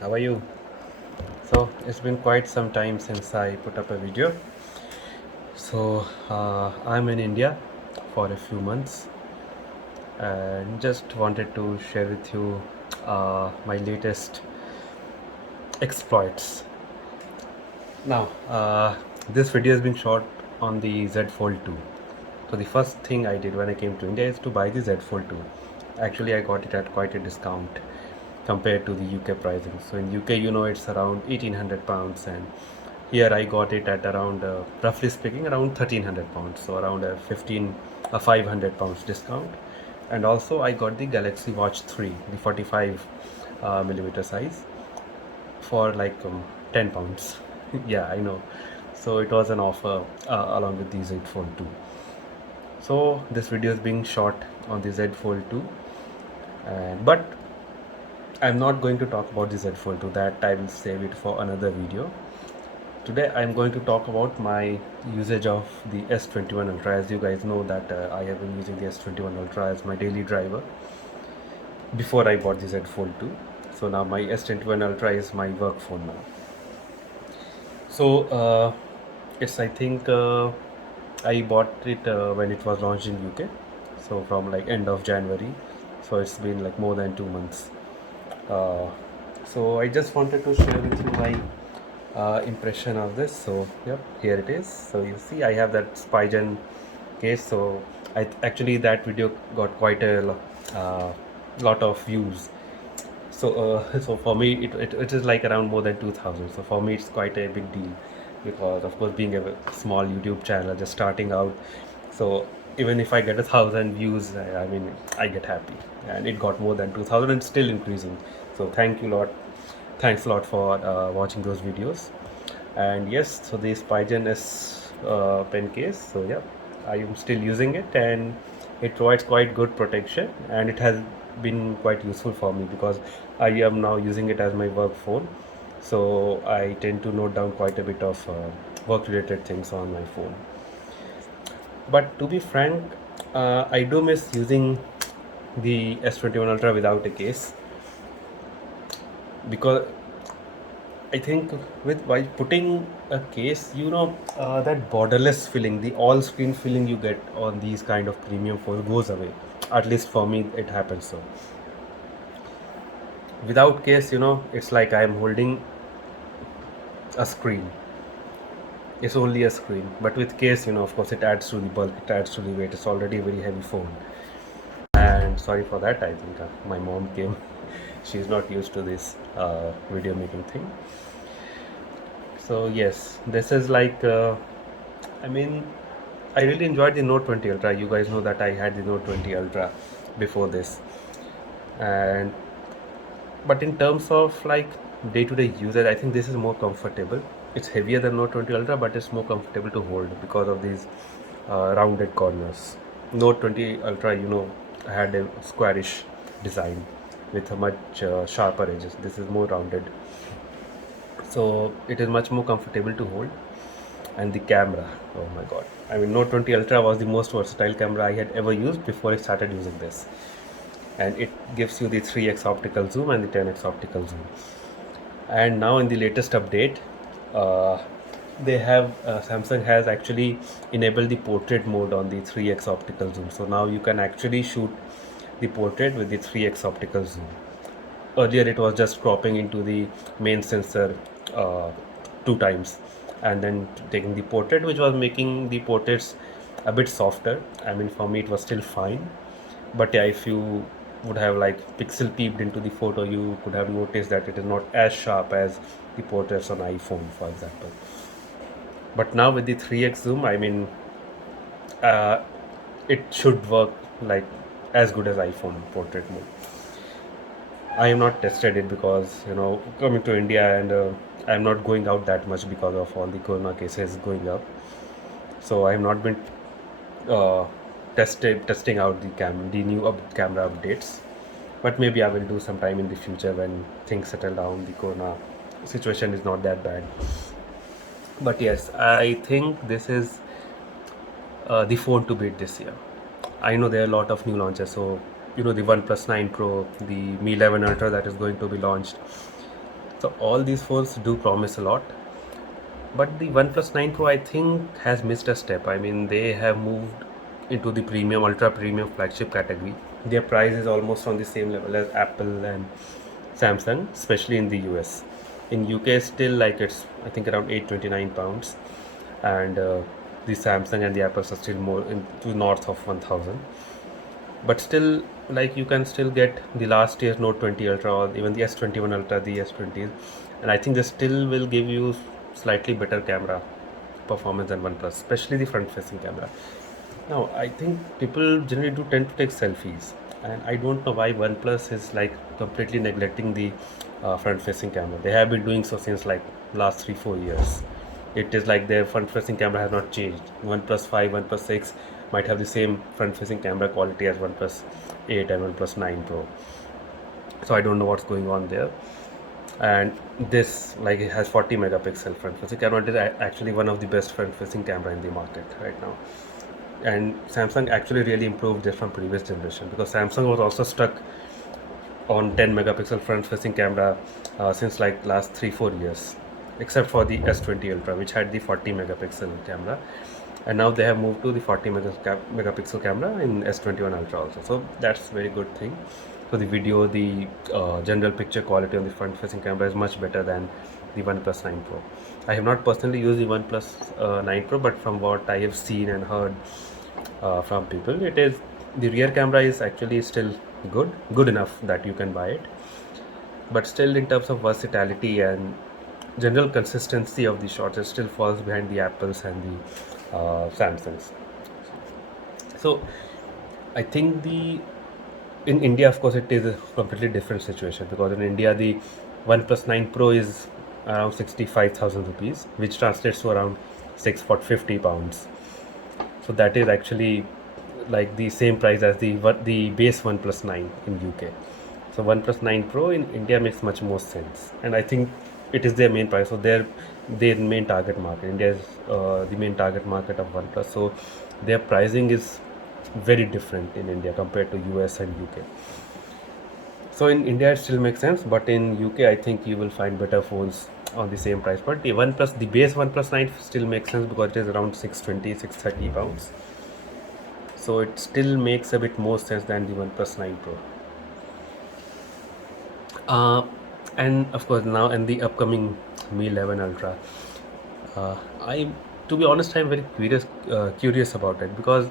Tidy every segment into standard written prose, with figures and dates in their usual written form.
How are you? So it's been quite some time since I put up a video. I'm in India for a few months and just wanted to share with you my latest exploits. Now, this video is being shot on the Z Fold 2. So the first thing I did when I came to India is to buy the Z Fold 2. Actually, I got it at quite a discount compared to the UK pricing. So in UK, it's around £1,800, and here I got it at around, roughly speaking, around £1,300. So around a £500 discount. And also I got the Galaxy Watch 3, the 45 millimeter size, for like £10. Yeah, I know. So it was an offer along with the Z Fold 2. So this video is being shot on the Z Fold 2, but I'm not going to talk about the Z Fold 2. That I will save it for another video. Today I'm going to talk about my usage of the S21 Ultra. As you guys know that I have been using the S21 Ultra as my daily driver before I bought the Z Fold 2. So now my S21 Ultra is my work phone now. So yes, I think I bought it when it was launched in UK. So from like end of January. So it's been like more than 2 months. Uh, so I just wanted to share with you my impression of this. So yep, here it is. So you see I have that Spygen case. So actually that video got quite a lot of views. So so for me it is like around more than 2000. So for me it's quite a big deal, because of course being a small YouTube channel just starting out, so even if I get 1,000 views, I mean I get happy, and it got more than 2000 and still increasing. So thanks a lot for watching those videos. And yes, so this Pygen is pen case. So yeah, I am still using it, and it provides quite good protection, and it has been quite useful for me because I am now using it as my work phone. So I tend to note down quite a bit of work related things on my phone. But to be frank, I do miss using the S21 Ultra without a case, because I think by putting a case, that borderless feeling, the all screen feeling you get on these kind of premium phones goes away. At least for me, it happens so. Without case, it's like I am holding a screen. It's only a screen. But with case, of course, it adds to the bulk, it adds to the weight. It's already a very heavy phone. And sorry for that, I think my mom came. She's not used to this video making thing. So yes, this is like I mean, I really enjoyed the Note 20 Ultra. You guys know that I had the Note 20 Ultra before this, and but in terms of like day-to-day usage, I think this is more comfortable. It's heavier than Note 20 Ultra, but it's more comfortable to hold because of these rounded corners. Note 20 Ultra, had a squarish design with a much sharper edges. This is more rounded, so it is much more comfortable to hold. And the camera, oh my god, I mean Note 20 Ultra was the most versatile camera I had ever used before I started using this. And it gives you the 3x optical zoom and the 10x optical zoom. And now in the latest update, uh, they have Samsung has actually enabled the portrait mode on the 3x optical zoom. So now you can actually shoot the portrait with the 3x optical zoom. Earlier it was just cropping into the main sensor uh, 2 times and then taking the portrait, which was making the portraits a bit softer. I mean, for me it was still fine, but yeah, if you would have like pixel peeped into the photo, you could have noticed that it is not as sharp as the portraits on iPhone, for example. But now with the 3x zoom, I mean, uh, it should work like as good as iPhone portrait mode. I have not tested it because coming to India, and I am not going out that much because of all the corona cases going up. So I have not been uh, testing out the new camera updates. But maybe I will do sometime in the future when things settle down. The corona situation is not that bad. But yes, I think this is the phone to beat this year. I know there are a lot of new launches. So the OnePlus 9 Pro, the Mi11 Ultra that is going to be launched, So all these phones do promise a lot, but the OnePlus 9 Pro I think has missed a step. I mean, they have moved into the premium, ultra premium flagship category. Their price is almost on the same level as Apple and Samsung, especially in the US. In UK, still like it's I think around 829 pounds, and the Samsung and the Apples are still more into north of 1000. But still, like you can still get the last year's Note 20 Ultra or even the S21 Ultra, the S20, and I think they still will give you slightly better camera performance than OnePlus, especially the front-facing camera. Now, I think people generally do tend to take selfies, and I don't know why OnePlus is like completely neglecting the front-facing camera. They have been doing so since like last 3 4 years. It is like their front-facing camera has not changed. OnePlus 5, OnePlus 6 might have the same front-facing camera quality as OnePlus 8 and OnePlus 9 Pro. So I don't know what's going on there. And this like it has 40 megapixel front-facing camera. It is actually one of the best front-facing camera in the market right now. And Samsung actually really improved this from previous generation, because Samsung was also stuck on 10 megapixel front facing camera since like last 3 4 years, except for the S20 Ultra, which had the 40 megapixel camera, and now they have moved to the 40 megapixel camera in S21 Ultra also. So that's very good thing. So the video, the general picture quality on the front facing camera is much better than the OnePlus 9 Pro. I have not personally used the OnePlus 9 Pro, but from what I have seen and heard from people, it is the rear camera is actually still good enough that you can buy it, but still in terms of versatility and general consistency of the shots, it still falls behind the Apples and the Samsungs. So I think the in India, of course, it is a completely different situation, because in India the OnePlus 9 Pro is around 65,000 rupees, which translates to around 650 pounds. So that is actually like the same price as the base OnePlus 9 in UK. So OnePlus 9 Pro in India makes much more sense, and I think it is their main price. So their main target market. India is the main target market of OnePlus. So their pricing is very different in India compared to US and UK. So in India it still makes sense, but in UK I think you will find better phones on the same price point. The base OnePlus 9 still makes sense because it is around 620, 630 pounds. So it still makes a bit more sense than the OnePlus 9 Pro. Uh, and of course now in the upcoming Mi 11 Ultra, I to be honest I'm very curious about it, because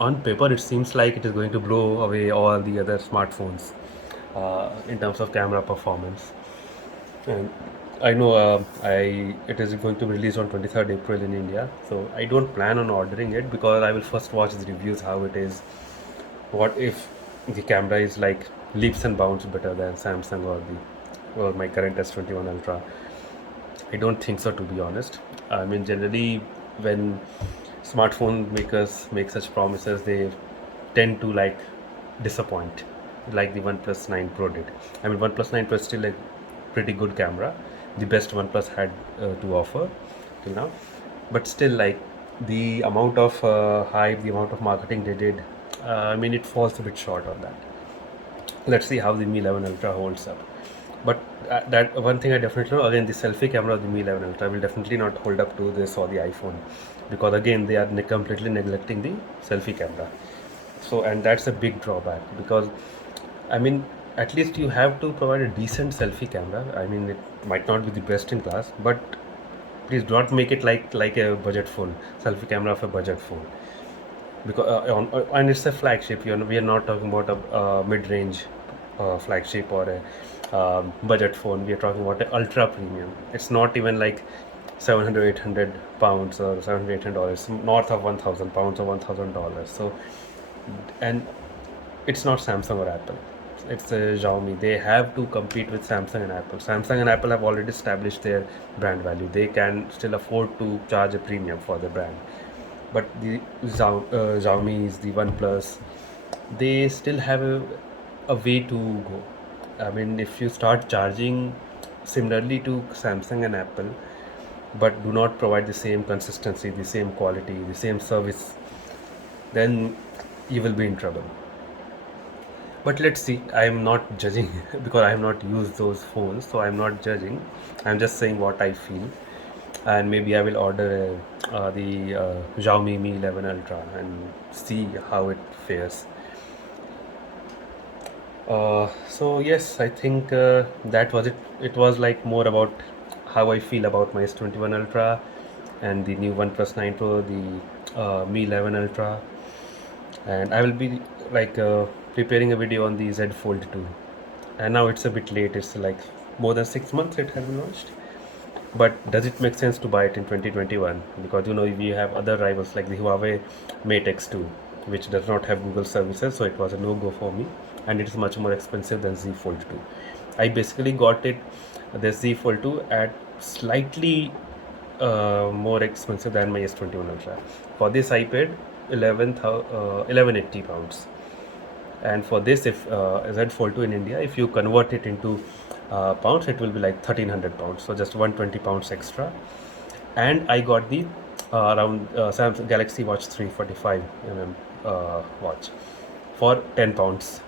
on paper it seems like it is going to blow away all the other smartphones in terms of camera performance. And I know it is going to be released on 23rd April in India, so I don't plan on ordering it, because I will first watch the reviews how it is. What if the camera is like leaps and bounds better than Samsung or my current S21 Ultra? I don't think so, to be honest. I mean, generally, when smartphone makers make such promises, they tend to like disappoint, like the OnePlus 9 Pro did. I mean, OnePlus 9 Pro is still a pretty good camera, the best OnePlus had to offer till now. But still, like the amount of hype, the amount of marketing they did, I mean, it falls a bit short on that. Let's see how the Mi 11 Ultra holds up. But that one thing I definitely know, again, the selfie camera of the Mi 11 Ultra will definitely not hold up to this or the iPhone, because again they are completely neglecting the selfie camera. So, and that's a big drawback, because I mean, at least you have to provide a decent selfie camera. I mean, it might not be the best in class, but please do not make it like a budget phone, selfie camera of a budget phone, because and it's a flagship. We are not talking about a mid-range flagship or a budget phone. We are talking about an ultra premium. It's not even like 700 800 pounds or 700 $800, north of 1,000 pounds or $1,000. So, and it's not Samsung or Apple. It's Xiaomi. They have to compete with Samsung and Apple. Samsung and Apple have already established their brand value. They can still afford to charge a premium for the brand. But the Xiaomi's, the OnePlus, they still have a way to go. I mean, if you start charging similarly to Samsung and Apple, but do not provide the same consistency, the same quality, the same service, then you will be in trouble. But let's see. I am not judging because I have not used those phones, so I'm not judging. I'm just saying what I feel, and maybe I will order the Xiaomi Mi 11 Ultra and see how it fares. So yes, I think that was it. It was like more about how I feel about my S21 Ultra and the new OnePlus 9 Pro, the Mi 11 Ultra, and I will be like preparing a video on the Z Fold 2. And now it's a bit late. It's like more than 6 months it has been launched. But does it make sense to buy it in 2021? Because we have other rivals like the Huawei Mate X2, which does not have Google services, so it was a no-go for me, and it is much more expensive than Z Fold 2. I basically got it, the Z Fold 2, at slightly more expensive than my S21 Ultra. For this I paid 1180 pounds, and for this, if Z Fold 2 in India, if you convert it into pounds, it will be like 1300 pounds, so just 120 pounds extra. And I got the around Samsung Galaxy Watch 345 watch for 10 pounds,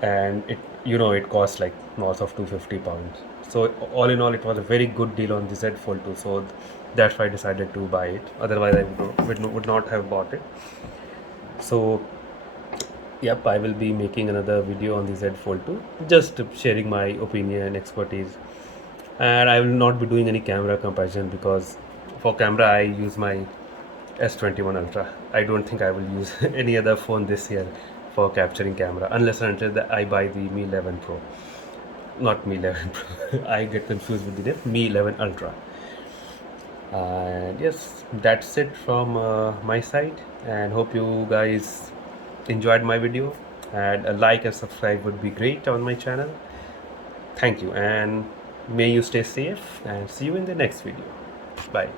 and it costs like north of 250 pounds. So all in all, it was a very good deal on the Z Fold 2, so that's why I decided to buy it. Otherwise I would not have bought it. So yep, I will be making another video on the Z Fold 2, just sharing my opinion and expertise. And I will not be doing any camera comparison because for camera I use my S21 Ultra. I don't think I will use any other phone this year for capturing camera unless and until I buy the Mi 11 Pro. Not Mi 11 Pro. I get confused with the name Mi 11 Ultra. And yes, that's it from my side, and hope you guys enjoyed my video, and a like and subscribe would be great on my channel. Thank you, and may you stay safe, and see you in the next video. Bye.